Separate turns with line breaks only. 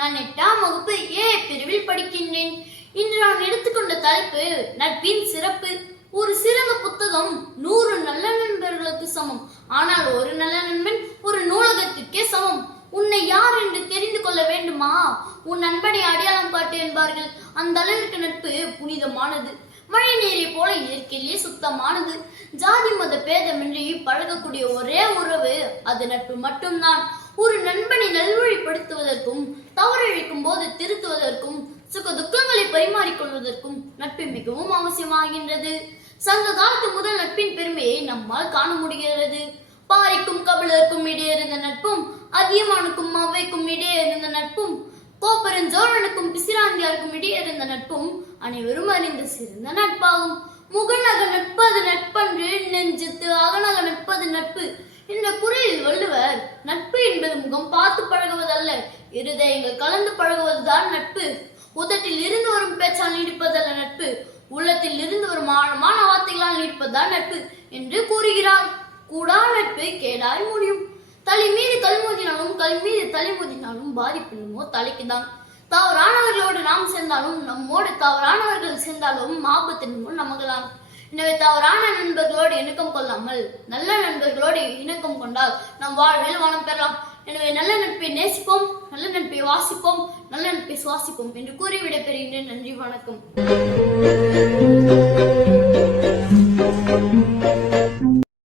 நான் எட்டாம் வகுப்பு ஏ பிரிவில் படிக்கின்றேன். இன்று நான் எடுத்துக்கொண்ட தலைப்பு நட்பின் சிறப்பு. ஒரு சிறந்த புத்தகம் நூறு நல்ல நண்பர்களுக்கு சமம். ஆனால் ஒரு நல்ல நண்பன் ஒரு நூலகத்துக்கே சமம். உன்னை யார் என்று தெரிந்து கொள்ள வேண்டுமா? உன் நண்பனை அடையாளம் பாட்டு என்பார்கள். அந்த அளவிற்கு நட்பு புனிதமானது. மழை நீரை போல இயற்கையிலே சுத்தமானது. ஜாதி மத பேதமின்றி பழகக்கூடிய ஒரே உறவு அது நட்பு மட்டும்தான். ஒரு நண்பனை நல்வழிப்படுத்துவதற்கும் தவறிழைக்கும் போது திருத்துவதற்கும் சுக துக்கங்களை பரிமாறிக்கொள்வதற்கும் நட்பு மிகவும் அவசியமாகின்றது. சங்க காலத்து முதல் நட்பின் பெருமையை நம்மால் காண முடிகிறது. பாரிக்கும் கபிலருக்கும் இடையே இருந்த நட்பும் அதியமானுக்கும் அவ்வைக்கும் இடையே இருந்த நட்பும் கோப்பெருஞ்சோழனுக்கும் பிசிராந்தியாருக்கும் இடையே இருந்த நட்பும் அனைவரும் அறிந்த சிறந்த நட்பாகும். முகநக நட்பது நட்பன்று நெஞ்சித்து அகநக நட்பது நட்பு என்ற குரலில் வள்ளுவர் நட்பு என்பது முகம் பார்த்து பழகுவதல்ல. இருதயங்கள் கலந்து பழகுவதுதான் நட்பு. உதட்டில் இருந்து வரும் பேச்சால் நீடிப்பதல்ல நட்பு. உள்ளத்தில் இருந்து வரும் ஆழமான வார்த்தைகளால் நீடிப்பதுதான் நட்பு என்று கூறுகிறார். கூடா நட்பு கேடாய் முடியும். தலை மீது கல்மோதினாலும் கல் மீது தலை மோதினாலும் பாதிப்பு என்னமோ தலைக்குதான். தவறானவர்களோடு நாம் சேர்ந்தாலும் நம்மோடு தவறானவர்கள் சேர்ந்தாலும் ஆபத்து நமக்குதான். எனவே தவறான நண்பர்களோடு இணக்கம் கொள்ளாமல் நல்ல நண்பர்களோடு இணக்கம் கொண்டால் நம் வாழ்வில் வளம் பெறலாம். எனவே நல்ல நட்பை நேசிப்போம் நல்ல நட்பை வாசிப்போம் நல்ல நட்பை சுவாசிப்போம் என்று கூறி விடைபெறுகின்றேன். நன்றி வணக்கம்.